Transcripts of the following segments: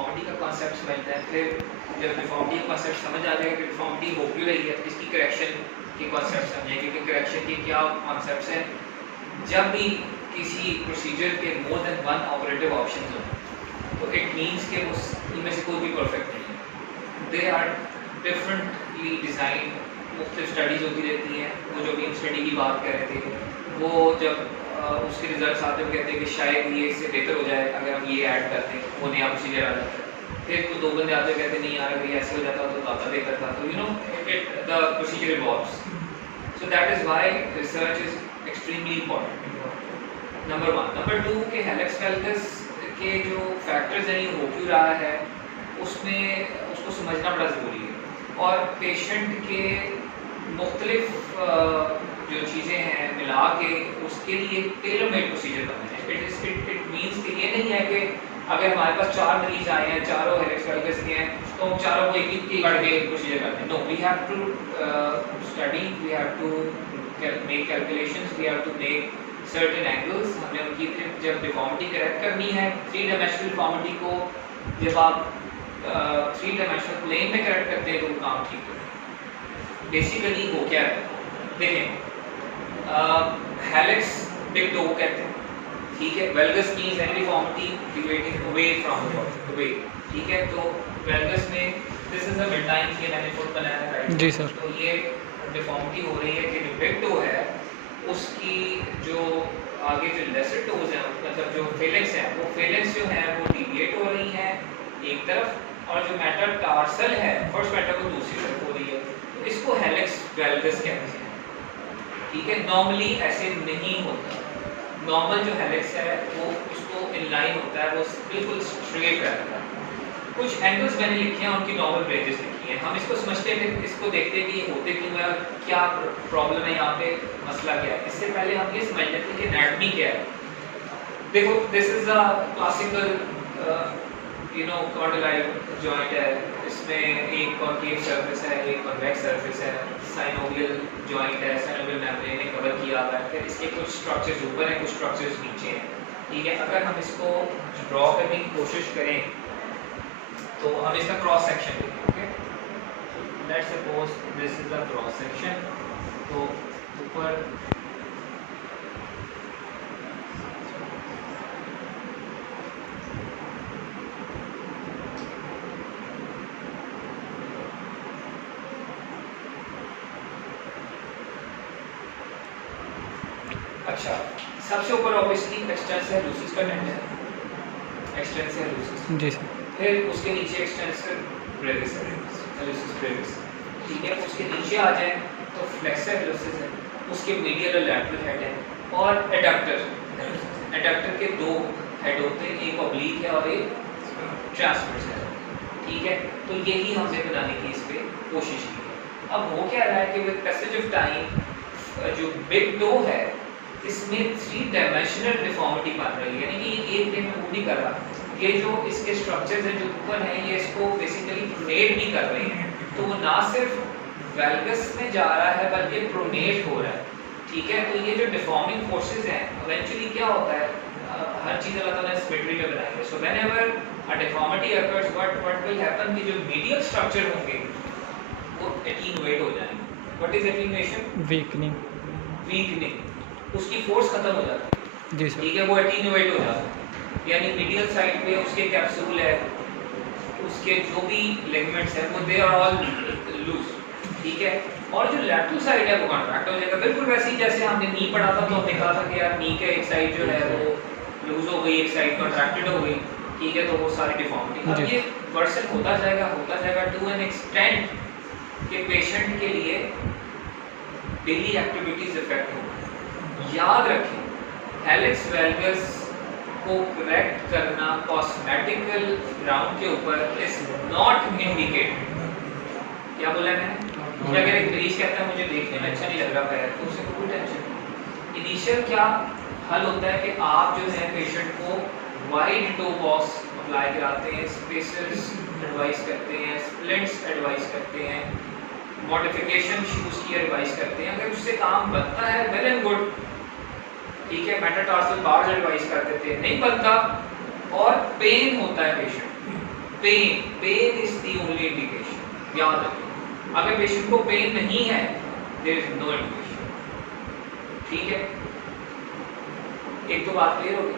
Deformity का concept समझते हैं। फिर जब डिफॉर्मिटी का कॉन्सेप्ट समझ आ जाएगा कि डिफॉर्मिटी हो क्यों रही है, इसकी करेक्शन के कॉन्सेप्ट समझेंगे कि करेक्शन के क्या कॉन्सेप्ट हैं। जब भी किसी प्रोसीजर के more than one operative option हो तो इट मीन्स कि उनमें से कोई भी परफेक्ट नहीं है। दे आर डिफरेंटली डिज़ाइन, मुख्तलिफ स्टडीज़ होती रहती हैं। वो जो भी हम स्टडी की बात कर रहे थे, वो जब उसके रिजल्ट्स आते हैं कहते हैं कि शायद ये इससे बेहतर हो जाए अगर हम ये ऐड करते हैं, वो नया प्रोसीजर आ जाता है। फिर तो दो बंदे आते कहते नहीं यार अगर ये ऐसे हो जाता तो ज़्यादा बेहतर था। तो you know it the procedure evolves, so that is why research is extremely important. Number one. Number two के हेलिक्स वेल्गस के जो फैक्टर्स हैं ये हो क्यों रहा है, उसमें उसको समझना बड़ा ज़रूरी है। और पेशेंट के मुख्तलिफ जो चीज़ें हैं मिला के उसके लिए टेलर मेड प्रोसीजर बनना है। इट मीन्स कि ये नहीं है कि अगर हमारे पास 4 मरीज आए हैं, चारों हेलिक्स वेल्गस के हैं, तो हम चारों को एक ही करके प्रोसीजर करते हैं। No, we have to study, we have to make calculations, we have to make certain angles. हमें उनकी जब डिफॉर्मिटी करेक्ट करनी है, 3 डायमेंशनल डिफॉर्मिटी को जब आप 3 डायमेंशनल प्लेन में करेक्ट करते हैं तो वो काम ठीक है। बेसिकली वो क्या है, देखें, हेलिक्स बिग टो कहते हैं, ठीक है। Valgus means any deformity deviating away from the way, ठीक है। तो वेल्गस में this is a midline ये मैंने फुट बनाया है, राइट जी सर। तो ये डिफॉर्मिटी हो रही है कि जो बिग टो है उसकी जो आगे जो लेसर टोज हैं, मतलब जो फेलिक्स हैं, वो फेलिक्स जो है वो डिविएट हो रही हैं एक तरफ, और जो मेटाटार्सल है फर्स्ट मेटा को दूसरी तरफ हो रही है, तो इसको हेलिक्स वेल्गस कहते हैं, ठीक है। नॉर्मली ऐसे नहीं होता। नॉर्मल जो हेलिक्स है वो उसको इनलाइन होता है, वो बिल्कुल स्ट्रेट रहता है। कुछ एंगल्स मैंने लिखे हैं, उनकी नॉर्मल ब्रेजेस लिखी हैं। हम इसको समझते हैं, इसको देखते हैं कि ये होते क्यों है, क्या प्रॉब्लम है यहाँ पे, मसला क्या है। इससे पहले हम ये समझ लेते हैं कि एनाटॉमी क्या है। देखो, this is a classical condyloid joint है। इसमें एक कॉन्केव सरफेस है, एक कॉन्वेक्स सरफेस है, साइनोवियल जॉइंट है, साइनोवियल मेम्ब्रेन ने कवर किया हुआ है। फिर इसके कुछ स्ट्रक्चर्स ऊपर हैं, कुछ स्ट्रक्चर्स नीचे हैं, ठीक है। अगर हम इसको ड्रॉ करने की कोशिश करें तो हम इसका क्रॉस सेक्शन लेंगे, okay. Let's suppose this is a cross section. तो ऊपर अच्छा, सबसे ऊपर ऑब्वियसली एक्सटेंसर लूसिस का नेट है, एक्सटेंसर लूसिस, जी सर। फिर उसके नीचे एक्सटेंसर ब्रेविस है, लूसिस ब्रेविस, ठीक है। उसके नीचे आ जाए तो फ्लेक्सर लूसिस है, उसके मीडियल और लैटरल हेड है, और एडक्टर। एडक्टर के 2 हेड होते हैं, एक ऑब्लिक है और एक ट्रांसवर्स है, ठीक है। तो यही हमने बनाने की इस पे कोशिश की है। अब हो क्या रहा है कि विद पैसेज ऑफ टाइम जो बिग टो है इसमें 3 डायमेंशनल डिफॉर्मिटी बन रही है, यानी कि ये एक दिन में मूव नहीं कर रहा। ये जो इसके स्ट्रक्चर्स हैं जो ऊपर हैं, ये इसको बेसिकली प्रोनेट नहीं कर रहे हैं, तो वो ना सिर्फ वेल्गस में जा रहा है बल्कि प्रोनेट हो रहा है, ठीक है। तो ये जो डिफॉर्मिंग फोर्सेस हैं, इवेंचुअली क्या होता है, हर चीज़ अल्लाह ताला ने सिमेट्री में बनाई है। So whenever a deformity occurs, what will happen कि जो मीडियल स्ट्रक्चर होंगे वो एटीन्यूएट हो जाएंगे। What is attenuation? Weakening. Weakening, उसकी फोर्स खत्म हो जाती है, जी सर। ठीक है, वो एटीन्यूएट हो जाता है। यानी मीडियल साइड पे उसके कैप्सूल है, उसके जो भी लिगामेंट्स हैं वो दे आर ऑल लूज, ठीक है। और जो लैटरल साइड है वो कॉन्ट्रैक्ट हो जाएगा, बिल्कुल वैसे ही जैसे हमने नी पढ़ा था। तो हमने कहा था कि यार नी के एक साइड जो है वो लूज हो गई, एक साइड कॉन्ट्रैक्टेड हो गई, ठीक है। तो वो सारी डिफॉर्मिटी, अब ये वर्सन होता जाएगा टू एन एक्सटेंट कि पेशेंट के लिए डेली एक्टिविटीज इफेक्ट हो। याद रखें, हेलिक्स वेल्गस को करेक्ट करना कॉस्मेटिकल ग्राउंड के ऊपर इज नॉट इंडिकेटेड। क्या बोला मैंने? कि अगर एक मरीज कहता है मुझे देखने में अच्छा नहीं लग रहा पैर, तो उसे कोई टेंशन नहीं। इनिशियल क्या हल होता है कि आप जो है पेशेंट को वाइड टो बॉक्स अप्लाई कराते हैं, स्पेसर्स एडवाइस करते हैं, स्प्लिंट्स एडवाइस करते हैं, मॉडिफिकेशन शूज की एडवाइस करते हैं। अगर उससे काम बनता है वेल एंड गुड, ठीक है। मेटाटार्सल बार्स एडवाइस कर देते हैं, नहीं बनता और पेन होता है patient, pain is the only indication, याद रखिए। अगर पेशेंट को पेन नहीं है, देयर इज नो इंडिकेशन। ठीक है, एक तो बात क्लियर होगी।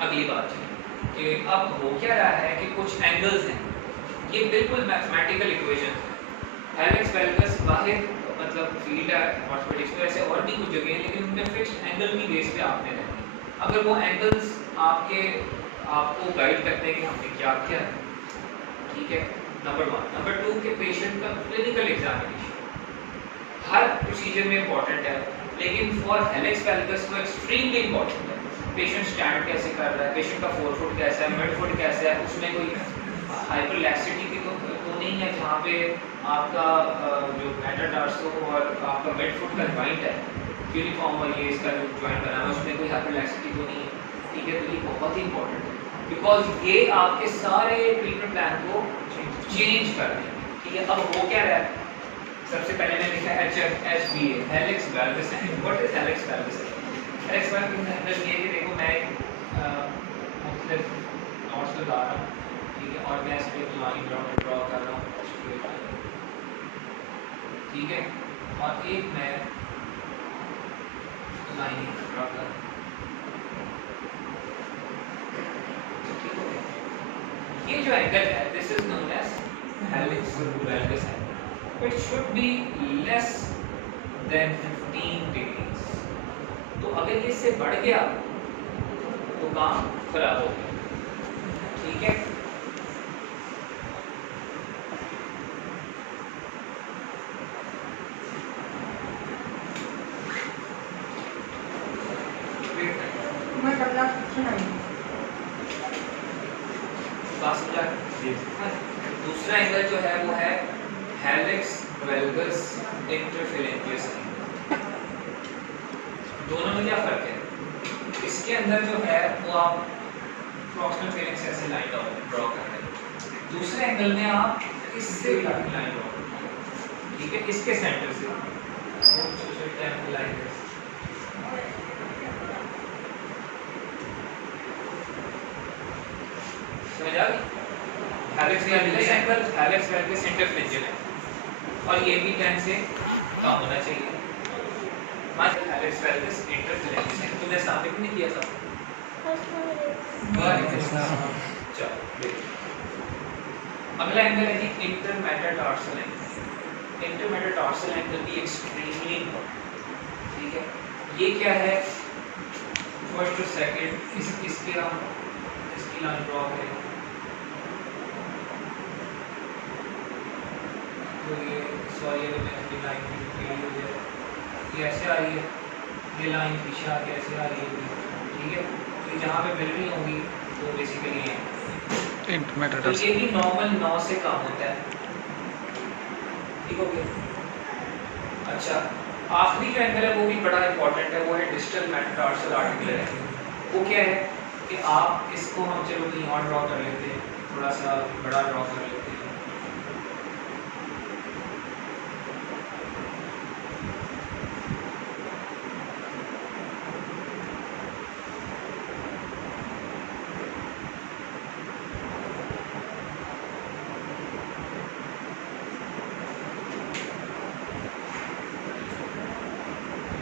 अगली बात कि अब हो क्या रहा है कि कुछ एंगल्स हैं, ये बिल्कुल मैथमेटिकल इक्वेशन है। हेलिक्स वेल्गस वाहिद मतलब फील्ड है ऑर्थोपेडिक्स में, ऐसे और भी कुछ जगह हैं, लेकिन उनमें फिक्स्ड एंगल की बेस पे आपने रहना है। अगर वो एंगल्स आपको गाइड करते हैं कि हमने क्या किया है, ठीक है, नंबर 1। नंबर 2 के पेशेंट का क्लिनिकल एग्जामिनेशन हर प्रोसीजर में इंपॉर्टेंट है, लेकिन फॉर हेलिक्स वेल्गस वो एक्सट्रीमली इंपॉर्टेंट है। पेशेंट स्टैंड कैसे कर रहा है, पेशेंट का फोरफुट कैसा है, मिडफुट कैसा है, उसमें कोई हाइपरलैक्सिटी की तो नहीं है जहाँ पे आपका जो मेटाटार्सो और आपका मिडफुट का जॉइंट है यूनिफॉर्म, और ये इसका जो जॉइंट बना है उसमें कोई हाइपरलैक्सिटी तो नहीं है। ठीक है, तो ये बहुत ही इंपॉर्टेंट है, बिकॉज ये आपके सारे ट्रीटमेंट प्लान को चेंज कर दें। ठीक है, अब हो क्या रहा है, सबसे पहले मैंने लिखा HFHBA, hallux valgus angle. What is hallux valgus angle? Hallux valgus angle ये कि देखो मैं मुख्तलिफ नोट्स लगा रहा हूँ, ठीक है, और मैं इस पर लाइन ड्रॉ कर रहा हूँ, ठीक है, और एक मैं लाइन ड्रॉ कर रहा हूँ। ये जो एंगल है, this is known as hallux valgus angle. It should be less than 15 degrees. तो अगर ये इससे बढ़ गया तो काम खराब हो गया। ठीक है, दूसरा एंगल जो है वो है हेलिक्स वेल्गस इंटरफेरेंशियस एंगल। दोनों में क्या फर्क है? इसके अंदर जो है वो आप प्रॉक्सिमल फेरेंक्स ऐसे लाइन ड्रॉ कर रहे हैं, दूसरे एंगल में आप इससे लाइन ड्रॉ कर रहे हैं। ठीक है, इसके सेंटर से लाइन समझ आ गई? हेलिक्स एंगल हेलिक्स वेल्गस इंटरफेरेंशियल है, और ये भी 10 से कम होना चाहिए। हेलिक्स वेल्गस इंटरफेरेंशियल है, तुमने साबित नहीं किया था। चलो अगला एंगल है जी इंटरमेटाटार्सल एंगल। इंटरमेटाटार्सल एंगल भी एक्सट्रीमली इंपॉर्टेंट। ठीक है, ये क्या है, फर्स्ट और सेकंड इसके हम इसकी लाइन ड्रॉ करें तो ये सॉरी अगर मैं अपनी लाइन की हो जाए, ये ऐसे आ रही है, ये लाइन पीछे आके ऐसे आ रही है। ठीक है, तो जहाँ पे मिल रही होंगी वो बेसिकली है तो ये भी नॉर्मल 9 से कम होता है। ठीक हो गया। अच्छा, आखिरी जो एंगल है वो भी बड़ा इंपॉर्टेंट है, वो है डिस्टल मेटाटार्सल आर्टिकुलर एंगल। वो क्या है कि आप इसको हम चलो कहीं और ड्रॉ कर लेते हैं, थोड़ा सा बड़ा ड्रॉ कर लेते हैं।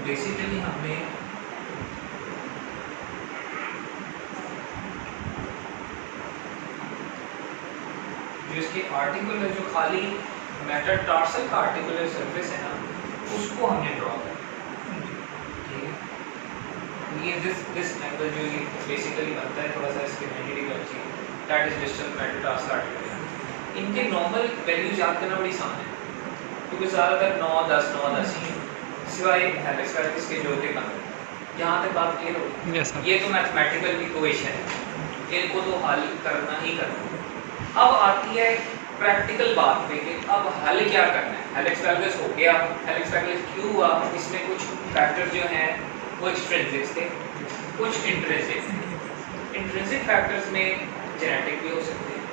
बेसिकली हमने जो इसके आर्टिकुलर जो खाली मेटाटार्सल का आर्टिकुलर सरफेस है ना, उसको हमने ड्रॉ किया। ठीक है, ये दिस एंगल जो ये बेसिकली बनता है, थोड़ा सा इसके 90 डिग्री चाहिए, that is distal metatarsal articular. इनके नॉर्मल वैल्यूज याद करना बड़ी आसान है, क्योंकि ज़्यादातर 9 10 9 10 ही है, सिवाय हेलिक्स वेल्गस के जो थे कम। यहाँ तक बात क्लियर होगी? yes, ये तो मैथमेटिकल इक्वेशन है, इनको तो हल करना ही करना। अब आती है प्रैक्टिकल बात पे कि अब हल क्या करना है। हेलिक्स वेल्गस हो गया, हेलिक्स वेल्गस क्यों हुआ, इसमें कुछ फैक्टर जो हैं वो एक्सट्रिंसिक थे, कुछ इंट्रिंसिक थे। इंट्रिंसिक फैक्टर्स में जेनेटिक भी हो सकते हैं,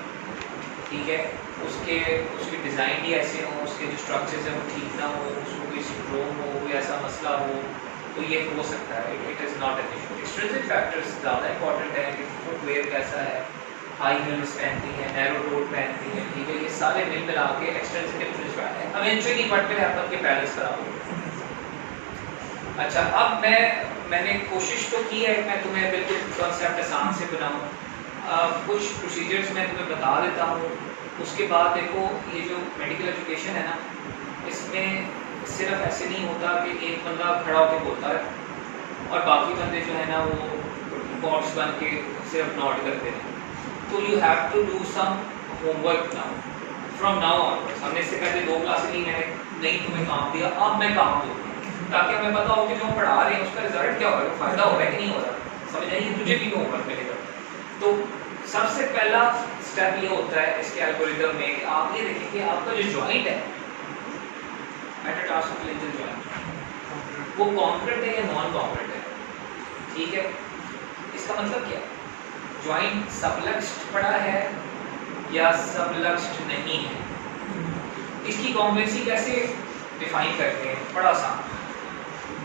ठीक है, उसकी डिज़ाइन ही ऐसे हो, उसके जो स्ट्रक्चर्स हैं वो ठीक ना हो, उसको कोई सिंड्रोम हो, कोई ऐसा मसला हो, तो ये हो सकता है। It is not an issue. Extrinsic factors ज़्यादा इंपॉर्टेंट है कि फुटवेयर कैसा है, हाई हील्स पहनती हैं, नैरो कोट पहनती हैं, ठीक है, ये सारे मिल मिला के एक्सटेंसिव इंफ्लुएंस है। इवेंचुअली व्हाट विल हैपन कि बैलेंस खराब हो। अच्छा, अब मैंने कोशिश तो की है मैं तुम्हें बिल्कुल कॉन्सेप्ट आसान से बनाऊं। कुछ प्रोसीजर्स मैं तुम्हें बता देता हूँ। उसके बाद देखो ये जो मेडिकल एजुकेशन है ना, इसमें सिर्फ ऐसे नहीं होता कि एक बंदा खड़ा होकर बोलता है और बाकी बंदे जो है ना वो बॉट्स बन के सिर्फ नोट करते हैं। तो you have to do some homework now from now onwards. हमने इससे पहले 2 क्लासेस मैंने नहीं तुम्हें काम दिया, अब मैं काम दूँ ताकि हमें पता हो कि जो हम पढ़ा रहे हैं उसका रिजल्ट क्या हो रहा है, फायदा हो रहा है कि नहीं हो रहा। समझ आइए, तुझे भी होमवर्क मिलेगा। तो सबसे पहला स्टेप ये होता है इसके एल्गोरिथम में कि आप ये देखें कि आपका जो जॉइंट है मेटाटार्सोफिलेंजियल जॉइंट वो कॉन्क्रीट है या नॉन कॉन्क्रीट है। ठीक है, इसका मतलब क्या है? जॉइंट सबलक्ष्ट पड़ा है या सबलक्ष्ट नहीं है। इसकी कॉन्वेंसी कैसे डिफाइन करते हैं? बड़ा आसान,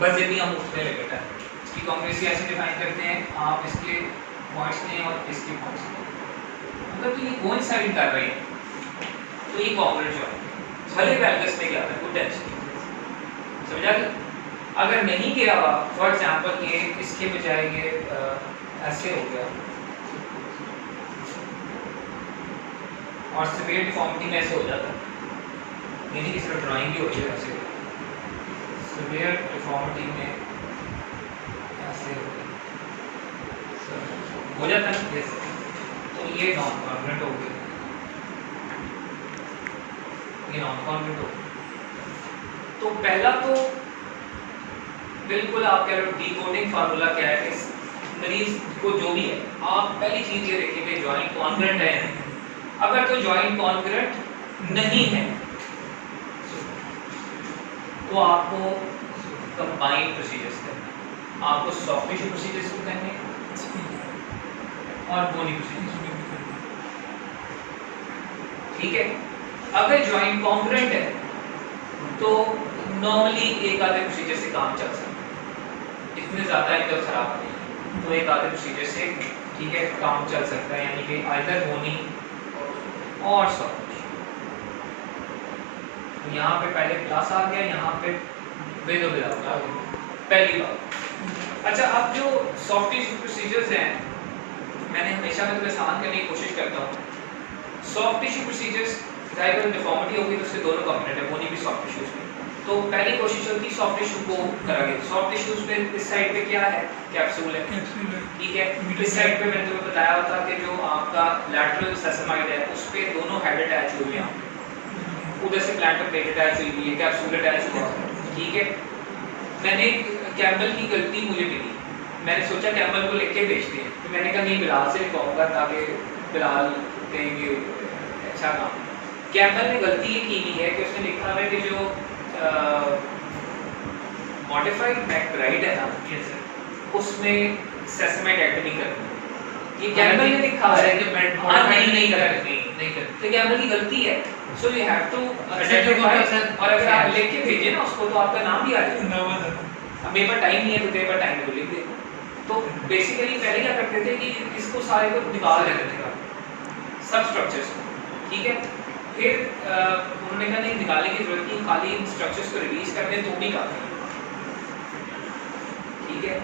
बस ये भी हम उठने लगे था। इसकी कॉन्वेंसी ऐसे डिफाइन करते हैं, आप इसके पॉइंट्स लें और इसके पॉइंट्स लें, मतलब तो ये कोइंसाइड कर रहे हैं तो ये कॉन्क्रीट जॉइंट। भले वैल्गस में क्या था, कोई टेंशन नहीं, समझा गया। अगर नहीं गया हुआ, फॉर एग्जांपल ये इसके बजाय ये ऐसे हो गया और सिवियर डिफॉर्मिटी में ऐसे हो जाता, यानी कि सिर्फ ड्राइंग भी हो जाए ऐसे सिवियर डिफॉर्मिटी में ऐसे हो जाता है जैसे, तो ये नॉन कॉन्क्रीट हो गया, ये नॉन कॉन्क्रीट हो गया। तो पहला तो बिल्कुल आप कह रहे हो डिकोडिंग फार्मूला क्या है कि मरीज को जो भी है, आप पहली चीज ये देखिए कि जॉइंट कॉन्ग्रुएंट है। अगर तो जॉइंट कॉन्ग्रुएंट नहीं है तो आपको कंबाइंड प्रोसीजर्स करना है। आपको सॉफ्ट टिश्यू प्रोसीजर्स भी करने और बोनी प्रोसीजर्स भी करने। ठीक है, अगर जॉइंट कॉन्ग्रुएंट है तो नॉर्मली एक आधे प्रोसीजर से काम चल सकता है, इतने ज़्यादा एकदम खराब नहीं, तो एक आधे प्रोसीजर से ठीक है काम चल सकता है, यानी कि आइदर बोनी और सॉफ्ट। यहाँ पे पहले क्लास आ गया, यहाँ पे विद और विदाउट आ गया पहली बात। अच्छा, अब जो सॉफ्ट टिश्यू प्रोसीजर्स हैं, मैंने हमेशा मैं तुम्हें आसान करने की कोशिश करता हूँ। सॉफ्ट टिश्यू प्रोसीजर्स जाहिर डिफॉर्मिटी होगी तो उसके दोनों कंपोनेंट है, बोनी भी सॉफ्ट टिश्यूज में। तो पहली कोशिश होती है सॉफ्ट टिश्यू को करांगे। सॉफ्ट टिश्यूज पे इस साइड पे क्या है? कैप्सूल है, ठीक है। इस साइड पे मैंने तुम्हें बताया था कि जो आपका लैटरल सेसामाइड है उस पे दोनों हेड अटैच हुए हैं, उधर से प्लांटर प्लेट अटैच हुई है, कैप्सूल अटैच हुआ है, ठीक है। मैंने कैम्बल की गलती मुझे मिली, मैंने सोचा कैम्बल को लिख के भेजते हैं, तो मैंने कहा नहीं बिलाल से लिखवाऊंगा ताकि बिलाल कहेंगे अच्छा काम। कैम्बल ने गलती ये की हुई है कि उसने लिखा है कि जो मॉडिफाइड मैक्राइड है ना, उसमें सेसामाइड ऐड नहीं करनी। ये कैम्बल ने लिखा है कि नहीं करनी, तो कैम्बल की गलती है। So you have to identify, और अगर आप लिख के भेजे ना उसको तो आपका नाम भी आ जाएगा। अब मेरे पास टाइम नहीं है तो तेरे पास टाइम है तो लिख दे। तो बेसिकली पहले क्या करते थे कि इसको सारे को निकाल देते थे सब स्ट्रक्चर्स को, ठीक है। फिर उन्होंने कहा नहीं निकालने की जरूरत नहीं, खाली इन स्ट्रक्चर्स को रिलीज कर दें तो भी काफी, ठीक है।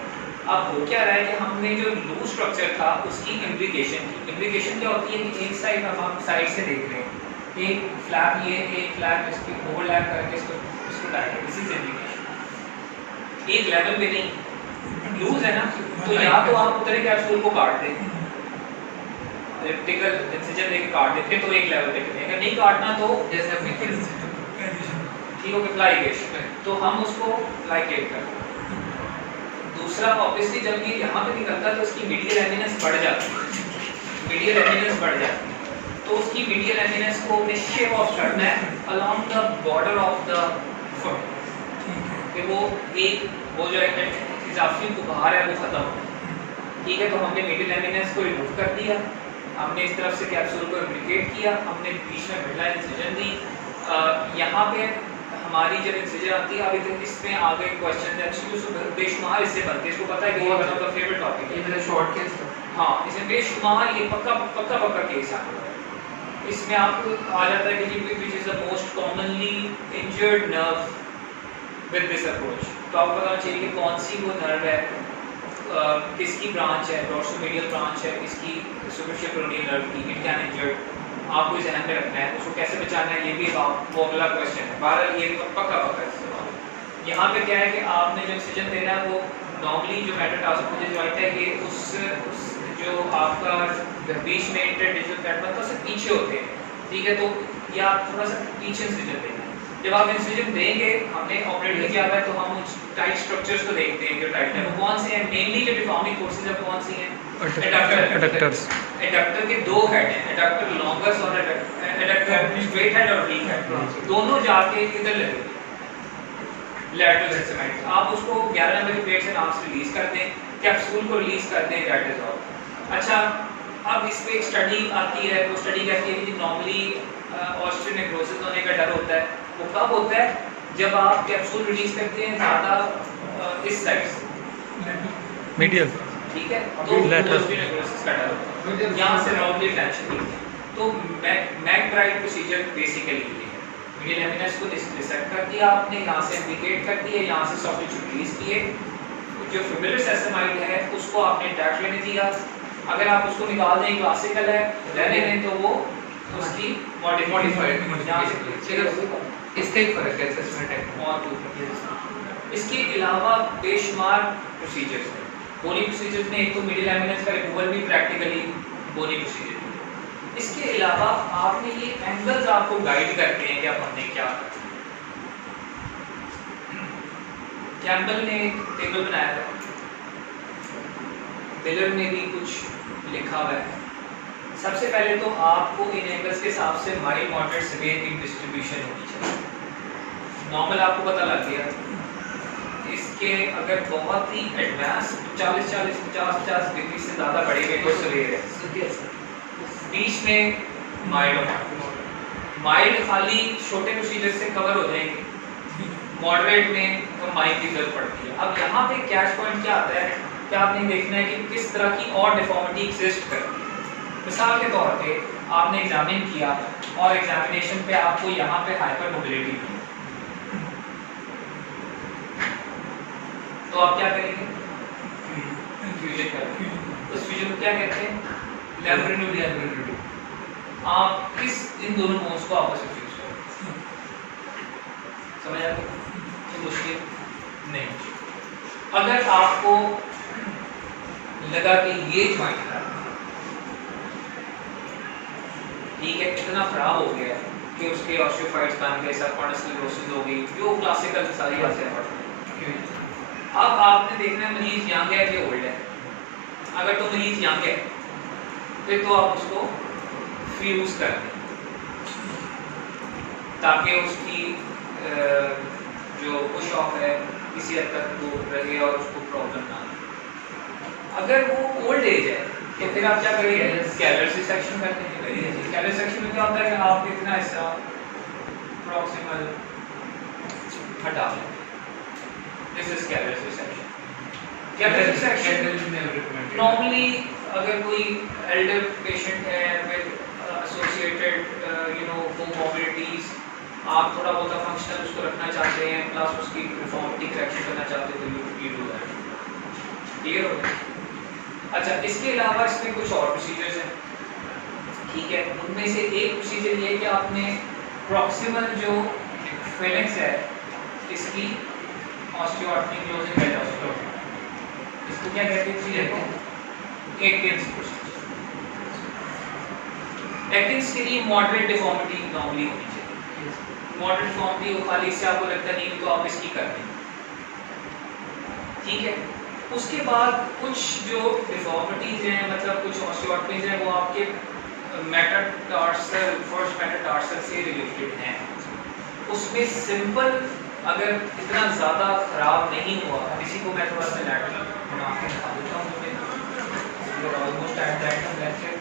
अब हो क्या रहा है कि हमने जो लूज स्ट्रक्चर था उसकी इम्प्लीकेशन की। इम्प्लीकेशन क्या होती है कि एक साइड हम साइड से देख रहे हैं, एक फ्लैप ये, एक फ्लैप इसकी ओवरलैप करके इसको डालेंगे, दिस इज इम्प्लीकेशन। एक लेवल पे नहीं, लूज है ना, तो या तो आप उतरे कैप्सूल को काट दें, रेक्टिकल इंसिजन देके काट दें, फिर तो एक लेवल पे करें। अगर नहीं काटना तो जैसे अपनी ठीक हो गया लाइगेशन, तो हम उसको लाइगेट करते हैं। दूसरा ऑब्वियसली जब ये यहाँ पे निकलता है तो उसकी मीडियल एमिनेंस बढ़ जाती है, मीडियल एमिनेंस बढ़ जाती है। तो उसकी मीडियल एमिनेंस को शेप ऑफ करना है along the border of the foot, कि वो जो इजाफी बुखार है वो खत्म हो, ठीक है। तो हमने मीडियल एमिनेंस को रिमूव कर दिया, हमने इस तरफ से कैप्सूल को इम्प्लीकेट किया, हमने बीच में मिडलाइन इंसिजन दी। यहाँ पे हमारी जब इंसिजन आती है, अभी तक इसमें आगे क्वेश्चन है बेशुमार इससे बनते हैं, इसको पता है कि ये one of the favourite topic है। ये मेरा शॉर्ट केस हाँ, इसमें बेशुमार ये पक्का केस आ रहा है। इसमें आपको आ जाता है कि which is the most commonly injured nerve with this approach. तो आपको पता चाहिए कि कौन सी वो नर्व है, किसकी ब्रांच है, डॉर्सोमीडियल ब्रांच है इसकी, सुपरफिशियल पेरोनियल नर्व की, इट कैन इंजर्ड। आपको इसे ध्यान में रखना है, उसको कैसे बचाना है ये भी वो अगला क्वेश्चन है। बहरहाल ये पक्का सवाल। यहाँ पे क्या है कि आपने जो इंसिजन देना है वो नॉर्मली जो मेटाटार्सल जॉइंट है ये उस जो आपका बीच में इंटरडिजिटल फैट बनता है उससे पीछे होते हैं, ठीक है। तो ये आप थोड़ा सा पीछे इंसिजन देना है। जब आप इंसिजन देंगे, हमने ऑपरेट नहीं किया है तो हम उस टाइट स्ट्रक्चर्स को देखते हैं जो टाइट है वो कौन से हैं। मेनली जो डिफॉर्मिंग फोर्सेस है कौन सी हैं? एडक्टर्स। एडक्टर के दो हेड हैं, एडक्टर लॉन्गस और एडक्टर स्ट्रेट हेड और वीक हेड, दोनों जाके इधर लगे लैटरल सेगमेंट। आप उसको 11 नंबर की प्लेट से नाम से रिलीज कर दें, कैप्सूल को रिलीज कर दें, दैट इज ऑल। अच्छा, अब इस पे एक स्टडी आती है, वो स्टडी कहती है कि नॉर्मली ऑस्टियोनेक्रोसिस होने का डर होता है। वो कब होता है? जब आप कैप्सूल रिलीज करते हैं ज़्यादा इस साइड से मीडियल, ठीक है, तो ऑस्टियोनेक्रोसिस का डर होता है, यहाँ से नॉर्मली टेंशन नहीं है। तो मैकब्राइड प्रोसीजर बेसिकली ये है, मीडियल एमिनेस को डिसेक्ट कर दिया आपने, यहाँ से एम्प्लीकेट कर दिए, यहाँ से सॉफ्ट टिश्यू रिलीज किए, जो फिब्रिलर सेसामाइड है उसको आपने डैट लेने दिया। अगर आप उसको निकाल दें क्लासिकल है रहने दें तो वो उसकी मॉडिफाइड इसका एक फर्क है असेसमेंट है और टू। इसके अलावा बेशुमार प्रोसीजर्स हैं। बोनी प्रोसीजर्स में एक तो मिडिल एमिनेस का रिमूवल भी प्रैक्टिकली बोनी प्रोसीजर। इसके अलावा आपने ये एंगल्स आपको गाइड करते हैं कि अब हमने क्या करना। कैम्बल ने एक टेबल बनाया था, मिलर ने भी कुछ लिखा हुआ है। सबसे पहले तो आपको इन एंगल्स के हिसाब से माइल्ड मॉडरेट सीवियर की डिस्ट्रीब्यूशन होनी चाहिए। नॉर्मल आपको पता लग गया। इसके अगर बहुत ही एडवांस 40-40, 50-50 डिग्री से ज़्यादा बढ़े हुए तो सीवियर है। बीच में माइल्ड खाली छोटे प्रोसीजर से कवर हो जाएंगे, मॉडरेट में कंबाइन की जरूरत पड़ती है। अब यहाँ पे कैच पॉइंट क्या आता है कि आपने देखना है कि किस तरह की और डिफॉर्मिटी एग्जिस्ट करती है। मिसाल के तौर पे आपने एग्जामिन किया और एग्जामिनेशन पे आपको यहाँ पे हाइपर मोबिलिटी मिली, तो आप क्या करेंगे? फ्यूजन करेंगे। उस फ्यूजन को क्या कहते हैं? लैब्रेटरी। आप इन दोनों बोन्स को आपस में फ्यूज करो। समझ आते? तो मुश्किल नहीं। अगर आपको लगा कि ये ज्वाइंट है, ठीक है, इतना खराब हो गया कि उसके ऑस्टियोफाइट्स बन गए, सबकॉर्निकल हो गई, जो क्लासिकल सारी बातें पढ़ते हैं। अब आपने देखना है मरीज यंग है कि ओल्ड है। अगर तो मरीज यंग है फिर तो आप उसको फ्यूज कर दें ताकि उसकी जो पुश ऑफ है किसी हद तक वो रहे और उसको प्रॉब्लम ना हो। अगर वो ओल्ड एज है तो फिर आप क्या करिए? स्कैलर सेक्शन करते हैं। स्कैलर सेक्शन में क्या होता है कि आप इतना हिस्सा प्रॉक्सिमल हटा लें। This is scalar section. Scalar section normally अगर कोई एल्डर पेशेंट है विद एसोसिएटेड कोमॉर्बिडिटीज, आप थोड़ा बहुत फंक्शनल उसको रखना चाहते हैं प्लस उसकी डिफॉर्मिटी करेक्शन करना चाहते हैं तो यू डू दैट। क्लियर हो गया? अच्छा, इसके अलावा इसमें कुछ और प्रोसीजर्स हैं, ठीक है। उनमें से एक प्रोसीजर ये है कि आपने प्रॉक्सिमल जो फेलेक्स है इसकी ऑस्टियोटॉमी क्लोजिंग है, इसको क्या कहते हैं प्रोसीजर को? Atkins procedure. एटकिंस के लिए मॉडरेट डिफॉर्मिटी नॉर्मली होनी चाहिए। मॉडरेट डिफॉर्मिटी वो खाली इससे आपको लगता नहीं तो आप इसकी कर दें, ठीक है। उसके बाद कुछ जो डिफॉर्मिटीज हैं, मतलब कुछ ऑस्टियोटॉमीज हैं, वो आपके मेटाटार्सल, फर्स्ट मेटाटार्सल से रिलेटेड हैं। उसमें सिंपल अगर इतना ज़्यादा खराब नहीं हुआ, किसी को मैं थोड़ा सा लैटरल बना के दिखा देता हूँ। Almost at the end of lecture.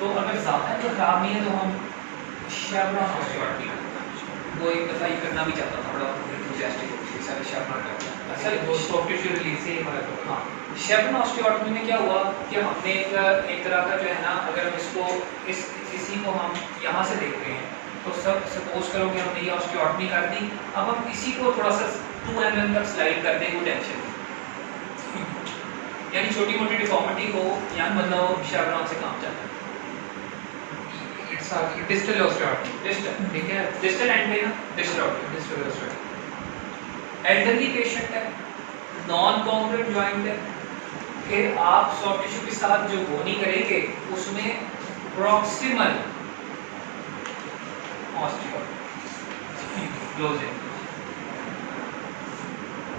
तो अगर ज़्यादा तो खराब नहीं है तो हम शेवरॉन ऑस्टियोटॉमी वो एक दफ़ा ये करना भी चाहता था, बड़ा एंथुसियास्टिक हो गया सर शेवरॉन करना। असल वो सॉफ्ट टिश्यू रिलीज से ही हमारा तो हाँ, शेवरॉन ऑस्टियोटॉमी में क्या हुआ कि हमने एक तरह का जो है ना, अगर हम इसको इसी को हम यहाँ से देख रहे हैं तो सब सपोज करो कि हमने ये ऑस्टियोटॉमी कर दी, अब हम इसी को थोड़ा सा 2 mm तक स्लाइड कर दें, कोई टेंशन नहीं, यानी छोटी मोटी डिफॉर्मिटी हो या मतलब शेवरॉन से काम चलता है। इट्स डिस्टल ऑस्टियोटॉमी, डिस्टल, ठीक है, डिस्टल एंड पे ना डिस्टल ऑस्टियोटॉमी। एल्डरली पेशेंट है, नॉन कॉन्क्रीट जॉइंट है, फिर आप सॉफ्ट टिश्यू के साथ जो बोनी करेंगे उसमें प्रॉक्सिमल ऑस्टियोटॉमी क्लोजिंग,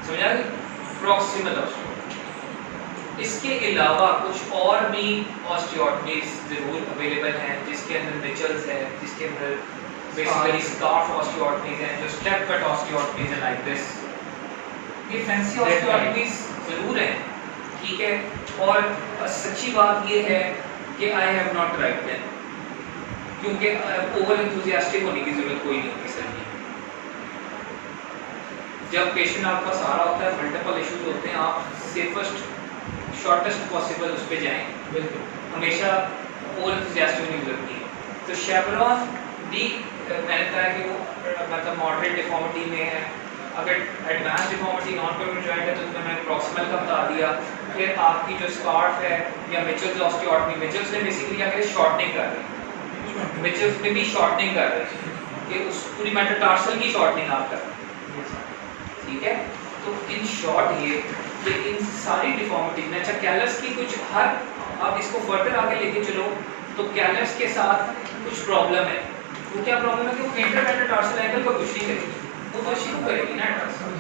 समझा गया, प्रॉक्सिमल ऑस्टियोटॉमी। इसके अलावा कुछ और भी ऑस्टियोटॉमीज जरूर अवेलेबल हैं, जिसके अंदर मिचल्स है, जिसके अंदर बेसिकली स्कार्फ ऑस्टियोटॉमीज हैं, जो स्टेप कट ऑस्टियोटॉमीज हैं लाइक दिस। ये फैंसी ऑस्टियोटॉमीज जरूर हैं, ठीक है, और सच्ची बात ये है कि I have not tried them, क्योंकि ओवर एंथुसियास्टिक होने की जरूरत कोई नहीं होती सर। जब पेशेंट आपका सहारा होता है, मल्टीपल इश्यूज होते हैं, आप सेफेस्ट शॉर्टेस्ट पॉसिबल उस पर जाएं, बिल्कुल हमेशा ओवर एंथुसियास्टिक होने की जरूरत नहीं है। तो शेवरॉन भी मैंने कहा कि वो मतलब मॉडरेट डिफॉर्मिटी में है, अगर advance deformity non concrete joint है तो मैंने प्रॉक्सिमल का बता दिया। फिर आपकी जो स्कार्फ है या मिचल्स ऑस्टियोटॉमी, मिचल्स में बेसिकली क्या करें, शॉर्टनिंग कर रहे हैं, मिचल्स में भी शॉर्टनिंग कर रहे हैं कि उस पूरी मेटाटार्सल की शॉर्टनिंग आप कर रहे हैं, ठीक है। तो इन शॉर्ट ये कि इन सारी डिफॉर्मिटीज में, अच्छा कैलस की कुछ हर, आप इसको फर्दर आगे लेके चलो तो कैलस के साथ कुछ प्रॉब्लम है। वो क्या प्रॉब्लम है कि वो इंटरमेटाटार्सल एंगल को कुछ नहीं करेगी, वो तो शुरू करेगी ना टार्सल,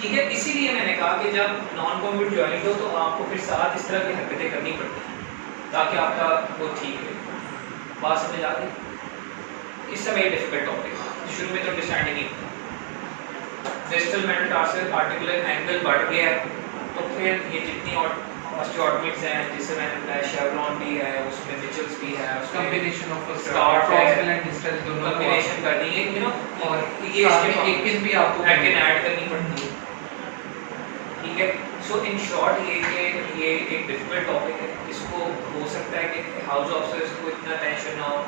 ठीक है। इसीलिए मैंने कहा कि जब नॉन कॉन्क्रीट जॉइंट हो तो आपको फिर साथ इस तरह की हरकतें करनी पड़ती हैं ताकि आपका वो ठीक है। बात समझ आ गई? इस समय डिफिकल्ट टॉपिक, शुरू में तो अंडरस्टैंडिंग नहीं था। डिस्टल मेटाटार्सल आर्टिकुलर एंगल बढ़ गया तो फिर ये जितनी ऑस्टियोटॉमीज हैं, जिससे मैंने बताया शेवरॉन भी है, उसमें मिचल्स भी है, combination of scarf proximal and distal दोनों कॉम्बिनेशन करनी है, यू नो, और ये इसके एक दिन भी आपको ऐड करनी पड़ती है, ठीक है। सो इन शॉर्ट ये एक डिफिकल्ट टॉपिक है, इसको हो सकता है कि हाउस ऑफिसर्स को इतना टेंशन ना हो,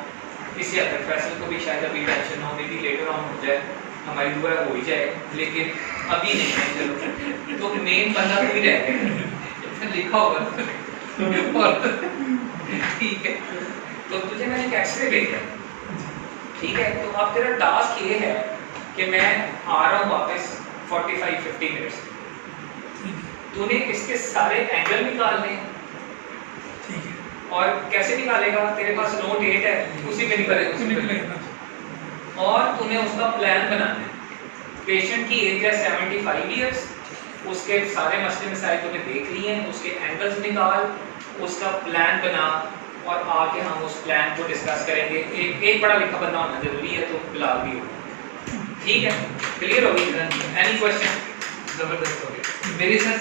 किसी हद तक फैसल को भी शायद अभी टेंशन ना हो, मे बी लेटर ऑन हो जाए, हमारी दुआ हो ही जाए, लेकिन अभी नहीं है। चलो तो मेन बंदा कोई रह गया लिखा होगा, ठीक है। तो तुझे मैंने एक एक्सरे भेजा, ठीक है, तो अब तेरा टास्क ये है कि मैं आ रहा हूँ वापस 45-50 मिनट्स, तूने इसके सारे एंगल निकालने, ठीक है, और कैसे निकालेगा, तेरे पास नोट 8 है, उसी पे निकालेगा, और तूने उसका प्लान बनाना है। पेशेंट की एज है 75 ईयर्स, उसके सारे मसले मसाइल तूने देख लिए हैं, उसके एंगल्स निकाल, उसका प्लान बना, और आके हम उस प्लान को डिस्कस करेंगे। एक बड़ा लिखा बंदा होना जरूरी है, तो बिलाल भी हो, ठीक है, क्लियर होगी? Any question? जबरदस्त हो गया मेरे साथ।